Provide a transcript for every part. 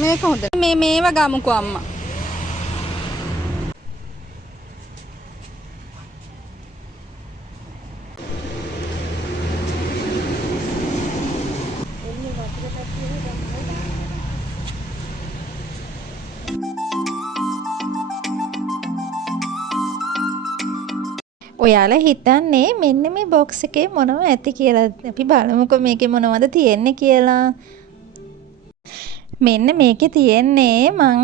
මේක හොඳ. මේව ගමුකෝ අම්මා. ඔයාලා හිතන්නේ මෙන්න මේ බොක්ස් එකේ මොනව ඇති කියලා. අපි බලමුකෝ මේකේ මොනවද තියෙන්නේ කියලා. මෙන්න මේකේ තියෙන්නේ මං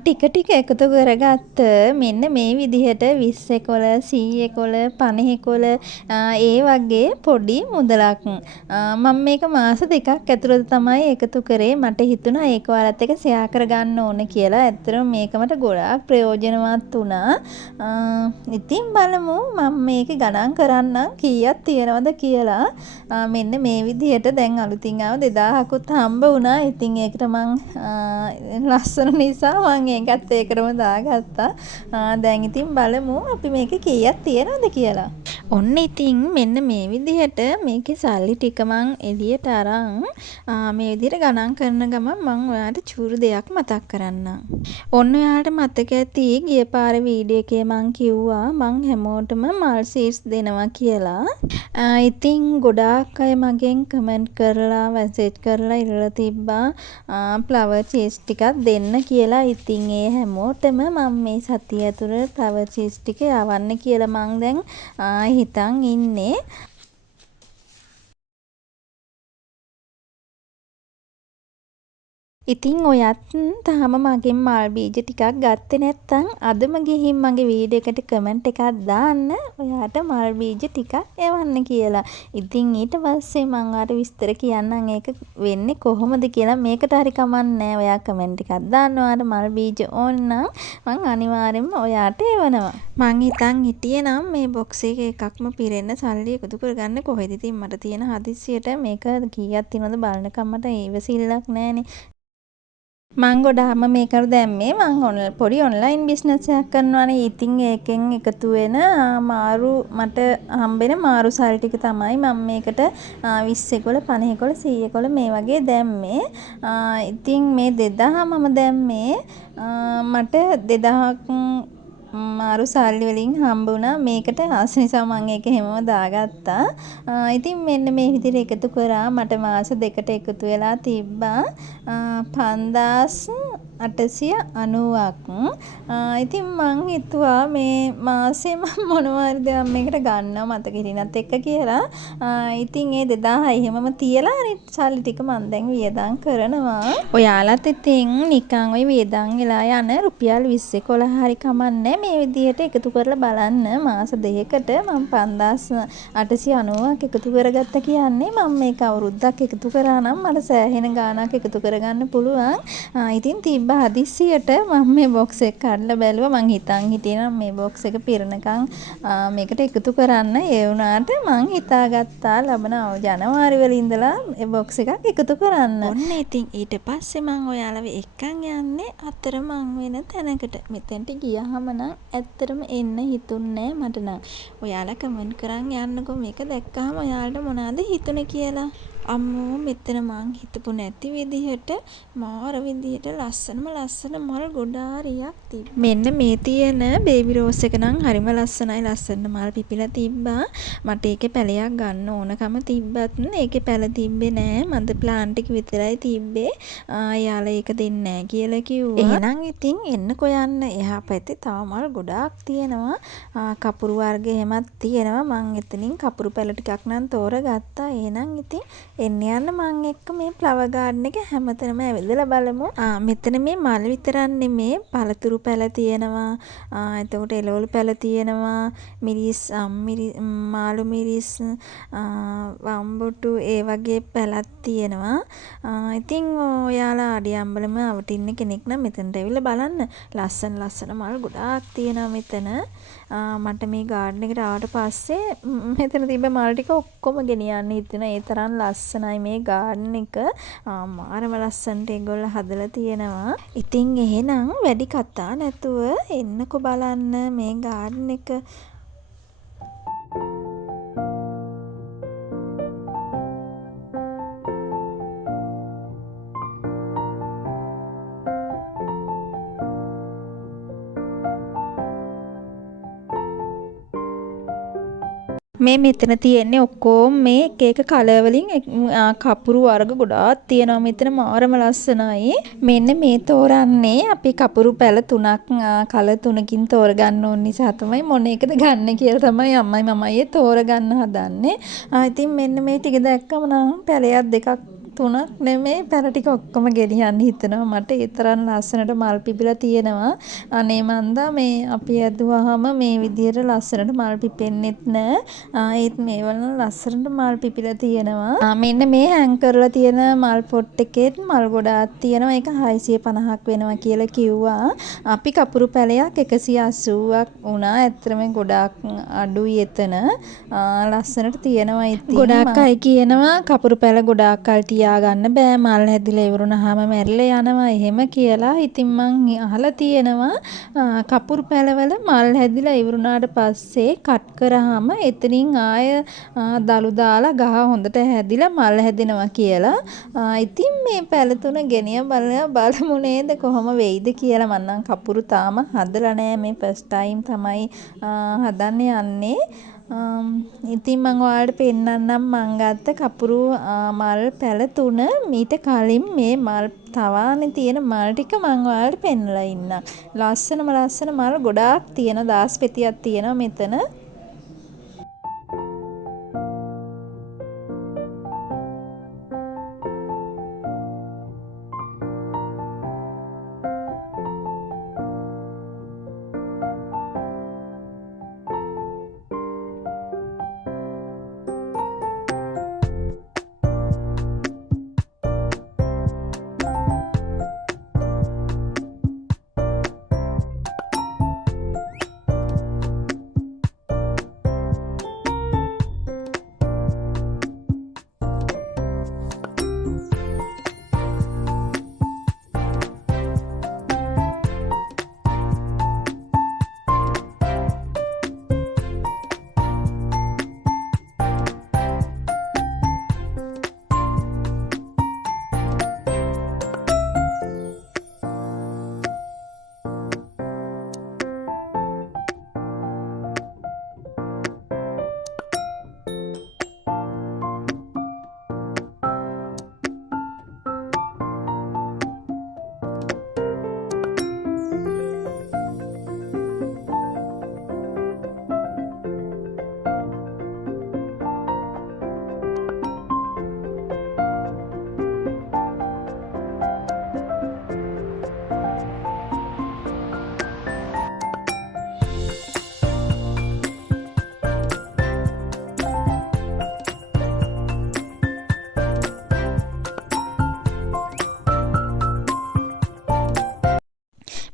ටික ටික එකතු කරගත්ත මෙන්න මේ විදිහට 20 කොළ 100 කොළ 50 කොළ ඒ වගේ පොඩි මුදලක්. මම මේක මාස දෙකක් ඇතුළත තමයි එකතු කරේ. මට හිතුණා ඒක ඔයාලත් එක්ක ෂෙයා කරගන්න ඕන කියලා. ඇත්තටම මේක මට ගොඩාක් ප්‍රයෝජනවත් වුණා. ඉතින් බලමු මම මේක ගණන් කරන්නම් කීයක් තියනවද කියලා. මෙන්න මේ විදිහට දැන් අලුතින් ආව 2000කුත් හම්බ වුණා. ඉතින් ඒකට මං ලස්සන නිසා මං ඒකත් ඒකටම දාගත්තා. දැන් ඉතින් බලමු අපි මේක කීයක් තියනවද කියලා. ඔන්න ඉතින් මෙන්න මේ විදිහට මේකේ සල්ලි ටික මං එළියට අරන් මේ විදිහට ගණන් කරන ගමන් මං ඔයාලට චූරු දෙයක් මතක් කරන්නම්. ඔන්න ඔයාලට මතක ඇති ගිය පාර වීඩියෝ එකේ මං කිව්වා මං හැමෝටම මල් සීඩ්ස් දෙනවා කියලා. ඉතින් ගොඩාක් අය මගෙන් කමෙන්ට් කරලා මැසේජ් කරලා ඉල්ලලා තිබ්බා ෆ්ලවර් සීඩ්ස් ටිකක් දෙන්න කියලා. ඉතින් ඒ හැමෝටම මම මේ සතිය ඇතුළත ෆ්ලවර් සීඩ්ස් ටික යවන්න කියලා මං දැන් හිතන් ඉන්නේ. ඉතින් ඔයත් තාම මගෙන් මල් බීජ ටිකක් ගත්තේ නැත්නම් අදම ගිහින් මගේ වීඩියෝ එකට කමෙන්ට් එකක් දාන්න ඔයාට මල් බීජ ටිකක් එවන්න කියලා. ඉතින් ඊට පස්සේ මම ඔයාට විස්තර කියන්නම් ඒක වෙන්නේ කොහොමද කියලා. මේකට හරි කමන්නේ ඔයා කමෙන්ට් එකක් දාන්න. ඔයාට මල් බීජ ඕන නම් මම අනිවාර්යෙන්ම ඔයාට එවනවා. මං හිතන් හිටියේ නම් මේ බොක්ස් එකේ එකක්ම පිරෙන්න සල්ලි එකතු කරගන්න කොහෙද. ඉතින් මට තියෙන හදිස්සියට මේක කීයක් තියෙනවද බලනකම් මට ඉවසිල්ලක් නැහනේ. මං ගොඩාම මේකට දැම්මේ මං පොඩි ඔන්ලයින් බිස්නස් එකක් කරනවානේ. ඉතින් ඒකෙන් එකතු වෙන මාරු මට හම්බෙන මාරු සල්ලි ටික තමයි මම මේකට 20 කොළ 50 කොළ 100 කොළ මේ වගේ දැම්මේ. ඉතින් මේ 2000 මම දැම්මේ මට 2000ක් මාරු සල්ලි වලින් හම්බ වුණා. මේකට ආස නිසා මම ඒක හැමම දාගත්තා. ඉතින් මෙන්න මේ විදිහට එකතු කරා මට මාස දෙකට එකතු වෙලා තිබ්බා 5890ක්. ඉතින් මං හිතුවා මේ මාසේ මම මොනවා හරි දෙයක් මේකට ගන්නවා මතක හිටිනත් එක්ක කියලා. ඉතින් ඒ 2000 එහෙමම තියලා අනිත් සල්ලි ටික මං දැන් වියදම් කරනවා. ඔයාලත් ඉතින් නිකන් ওই වියදම් වෙලා යන රුපියල් 20 කොළ හරි කමන්නේ මේ විදිහට එකතු කරලා බලන්න. මාස දෙකකට මම 5890ක් එකතු කරගත්ත කියන්නේ මම මේක අවුරුද්දක් එකතු කරා නම් මට සෑහෙන ගාණක් එකතු කරගන්න පුළුවන්. ඉතින් තිබ්බ හදිස්සියට මම මේ බොක්ස් එක කඩලා බැලුවා. මං හිතන් හිටියේ මේ බොක්ස් එක පිරෙනකන් මේකට එකතු කරන්න. ඒ වුණාට මං හිතාගත්තා ලබන ජනවාරි වල ඉඳලා මේ බොක්ස් එකක් එකතු කරන්න. ඔන්න ඉතින් ඊට පස්සේ මං ඔයාලව එක්කන් යන්නේ අතරමං වෙන තැනකට. මෙතෙන්ට ගියාම නම් ඇත්තටම එන්න හිතුන්නේ මට නම්. ඔයාලා කමෙන්ට් කරන් යන්නකෝ මේක දැක්කහම ඔයාලට මොනවද හිතුනේ කියලා. අම්මෝ මෙතන මං හිතපු නැති විදිහට මාර විදිහට ලස්සන මල් ගොඩාරියක් තිබ්බා. මෙන්න මේ තියෙන බේබි රෝස් එක නම් හරිම ලස්සනයි. ලස්සන මල් පිපිලා තිබ්බා. මට ඒකේ පැලයක් ගන්න ඕනකම තිබ්බත් ඒකේ පැල තිබ්බේ නෑ. මන්ද ප්ලාන්ට් එක විතරයි තිබ්බේ. යාලා ඒක දෙන්නේ නෑ කියලා කිව්වා. එහෙනම් ඉතින් එන්නකෝ යන්න. එහා පැත්තේ තව මල් ගොඩාක් තියෙනවා. කපුරු වර්ග එහෙමත් තියෙනවා. මං එතනින් කපුරු පැල ටිකක් නම් තෝරගත්තා. එහෙනම් ඉතින් එන්න යන්න මං එක්ක මේ ෆ්ලවර් ගාඩන් එක හැමතැනම ඇවිදලා බලමු. මෙතන මේ මල් විතරක් නෙමේ පළතුරු පැල තියෙනවා. එතකොට එළවලු පැල තියෙනවා. මිරිස් මාළු මිරිස් වම්බුටු ඒ වගේ පැලක් තියෙනවා. ඉතින් ඔයාලා අඩියම්බලම අවටින්න කෙනෙක් නම් මෙතනට ඇවිල්ලා බලන්න. ලස්සන මල් ගොඩාක් තියෙනවා මෙතන. මට මේ ගාඩන් එකට ආවට පස්සේ මෙතන තිබ්බ මල් ටික ඔක්කොම ගෙනියන්න හිතුණා. ඒ තරම් ලස්සනයි මේ ගාඩන් එක. මාරම ලස්සනට ඒගොල්ලෝ හදලා තියෙනවා. ඉතින් එහෙනම් වැඩි කතා නැතුව එන්නකෝ බලන්න මේ ගාඩන් එක. මේ මෙතන තියෙන්නේ ඔක්කොම මේ එක එක කලර් වලින් කපුරු වර්ග ගොඩාක් තියෙනවා. මෙතන මාරම ලස්සනයි. මෙන්න මේ තෝරන්නේ අපි කපුරු පැල තුනක් කලර් තුනකින් තෝරගන්න ඕන නිසා තමයි මොන එකද ගන්න කියලා තමයි අම්මයි මමයි තෝරගන්න හදන්නේ. ඉතින් මෙන්න මේ ටික දැක්කම නම් පැලයක් දෙකක් තුනක් නෙමෙයි පැල ටික ඔක්කොම ගෙනියන්න හිතෙනවා මට. ඒ තරම් ලස්සනට මල් පිපිලා තියෙනවා. අනේ මන්දා මේ අපි ඇදුවාම මේ විදියට ලස්සනට මල් පිපෙන්නෙත් නෑ. ඒත් මේ වල ලස්සනට මල් පිපිලා තියෙනවා. මෙන්න මේ හැං කරලා තියෙන මල් පොට් එකෙත් මල් ගොඩාක් තියෙනවා. ඒක 650ක් වෙනවා කියලා කිව්වා. අපි කපුරු පැලයක් 180ක් වුණා. ඇත්තටම ගොඩාක් අඩුයි එතන. ලස්සනට තියෙනවා ඉතින්. ගොඩාක් අය කියනවා කපුරු පැල ගොඩාක් කල් තියාගන්න බෑ. මල් හැදිලා ඉවරුනහම මැරිලා යනවා එහෙම කියලා. ඉතින් මං අහලා තියෙනවා කපුරු පැලවල මල් හැදිලා ඉවරුනාට පස්සේ කට් කරාම එතනින් ආය දළු දාලා ගහ හොඳට හැදිලා මල් හැදෙනවා කියලා. ඉතින් මේ පැල තුන ගෙනිය බලමු නේද කොහොම වෙයිද කියලා. මම නම් කපුරු තාම හදලා නෑ. මේ ෆස්ට් ටයිම් තමයි හදන්න යන්නේ. ඉතින් මම ඔයාලට පෙන්නන්නම් මං ගත්ත කපුරු මල් පැල තුන. මීට කලින් මේ මල් තවානේ තියෙන මල් ටික මම ඔයාලට පෙන්නලා ඉන්නම්. ලස්සන මල් ගොඩාක් තියෙන දාස් පෙතියක් තියෙනවා මෙතන.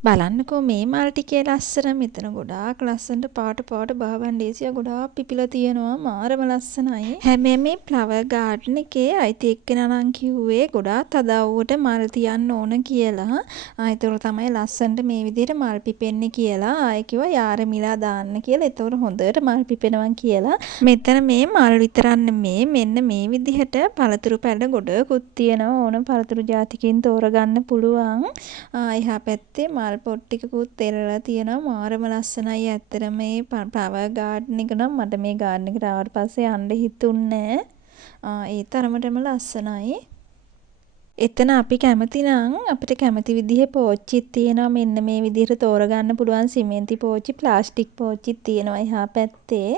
බලන්නකෝ මේ මල් ටිකේ ලස්සන. මෙතන ගොඩාක් ලස්සනට පාට බහවන්ඩේසිය ගොඩාක් පිපිලා තියෙනවා. මාරම ලස්සනයි. හැබැයි මේ ෆ්ලවර් ගාඩන් එකේ අයිති එක්කෙනා නම් කිව්වේ ගොඩාක් තදව්වට මල් තියන්න ඕන කියලා. ඒතර තමයි ලස්සනට මේ විදිහට මල් පිපෙන්නේ කියලා. ආයෙ කිව්වා යාරමිලා දාන්න කියලා. ඒතර හොඳට මල් පිපෙනවා කියලා. මෙතන මේ මල් විතරක් නෙමේ මෙන්න මේ විදිහට පළතුරු පැල ගොඩකුත් තියෙනවා. ඕන පළතුරු ජාතිකින් තෝරගන්න පුළුවන්. එහා පැත්තේ මල් පොට් ටිකකුත් එල්ලලා තියෙනවා. මාරම ලස්සනයි. ඇත්තට මේ ෆ්ලවර් ගාඩන් එක නම් මට මේ ගාඩන් එකට ආවට පස්සේ යන්න හිතුන්නේ නෑ. ඒ තරමටම ලස්සනයි. එතන අපි කැමති නම් අපිට කැමති විදිහේ පෝච්චිත් තියෙනවා. මෙන්න මේ විදිහට තෝරගන්න පුළුවන් සිමෙන්ති පෝච්චි, ප්ලාස්ටික් පෝච්චිත් තියෙනවා එහා පැත්තේ.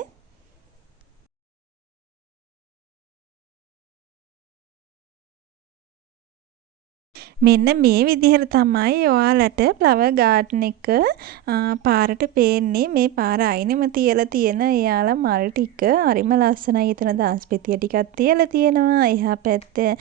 මෙන්න මේ විදිහට තමයි ඔයාලට ෆ්ලවර් ගාඩන් එක පාරට පේන්නේ. මේ පාර අයිනෙම තියලා තියෙන එයාලා මල් ටික හරිම ලස්සනයි. එතන දාස්පෙතිය ටිකක් තියලා තියෙනවා. එහා පැත්තේ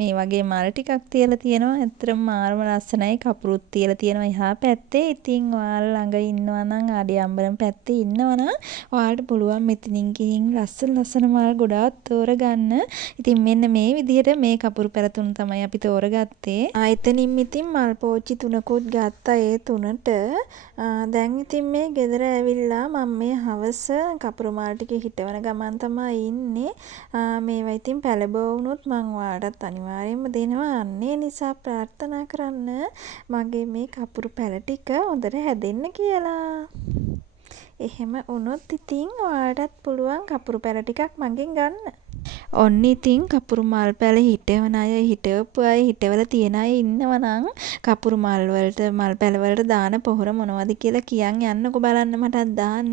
මේ වගේ මල් ටිකක් තියලා තියෙනවා. ඇත්තටම මාරම ලස්සනයි. කපුරුත් තියලා තියෙනවා එහා පැත්තේ. ඉතින් ඔයාලා ළඟ ඉන්නවා නම් ආඩියම්බරම් පැත්තේ ඉන්නවා නම් ඔයාලට පුළුවන් මෙතනින් ගිහින් ලස්සන මල් ගොඩාක් තෝරගන්න. ඉතින් මෙන්න මේ විදිහට මේ කපුරු පැල තුන තමයි අපි තෝරගත්තේ. එතනින් ඉතින් මල් පෝච්චි තුනකුත් ගත්තා ඒ තුනට. දැන් ඉතින් මේ ගෙදර ඇවිල්ලා මම මේ හවස කපුරු මල් ටික හිටවන ගමන් තමයි ඉන්නේ. මේවා ඉතින් පැලබෝ වුණොත් මං ඔයාලටත් අනිවාර්යයෙන්ම දෙනවා. අන්නේ නිසා ප්‍රාර්ථනා කරන්න මගේ මේ කපුරු පැල ටික හොඳට හැදෙන්න කියලා. එහෙම වුණොත් ඉතින් ඔයාලටත් පුළුවන් කපුරු පැල ටිකක් මගෙන් ගන්න. ඔන්න ඉතින් කපුරු මල් පැල හිටවන අය, හිටවපු අය, හිටවල තියෙන අය ඉන්නවා නම් කපුරු මල් පැල වලට දාන පොහොර මොනවද කියලා කියන් යන්නකෝ බලන්න මටත් දාන්න.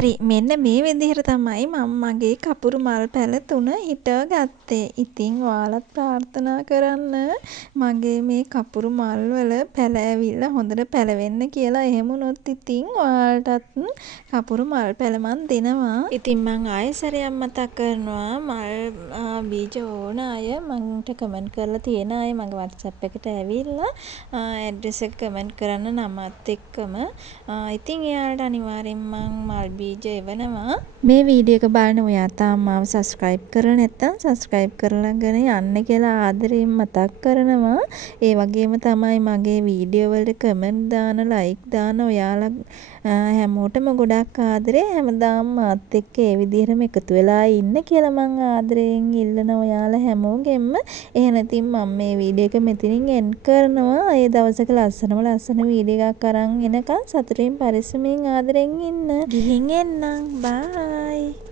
හරි මෙන්න මේ විදිහට තමයි මම මගේ කපුරු මල් පැල 3 හිටව ගත්තේ. ඉතින් ඔයාලත් ප්‍රාර්ථනා කරන්න මගේ මේ කපුරු මල් වල පැල ඇවිල්ලා හොඳට පැලවෙන්න කියලා. එහෙම වුණොත් ඉතින් ඔයාලටත් කපුරු මල් පැල මන් දෙනවා. ඉතින් මං ආයෙසරයක් මතක් කරනවා මල් බීජ ඕන අය මන්ට කමෙන්ට් කරලා තියෙන අය මගේ WhatsApp එකට ඇවිල්ලා ඇඩ්‍රස් එක කමෙන්ට් කරන්න නමත් එක්කම. ඉතින් එයාලට අනිවාර්යෙන් මං මල් බීජ එවනවා. මේ වීඩියෝ එක බලන ඔයා තාම මාව subscribe කරලා නැත්නම් subscribe කරලාගෙන යන්න කියලා ආදරයෙන් මතක් කරනවා. ඒ වගේම තමයි මගේ වීඩියෝ වලට කමෙන්ට් දාන, like දාන ඔයාලා හැමෝටම ගොඩක් ආදරේ. හැමදාම මාත් එක්ක ඒ විදිහටම එකතු වෙලා ඉන්න කියලා මං ආදරයෙන් ඉල්ලන ඔයාලා හැමෝගෙම. එහෙනම් ඉතින් මම මේ වීඩියෝ එක මෙතනින් end කරනවා. ඒ දවසක ලස්සන වීඩියෝ එකක් අරන් එනකන් සතුටින් පරිස්සමින් ආදරෙන් ඉන්න. ගිහින් එන්නම්. බයි.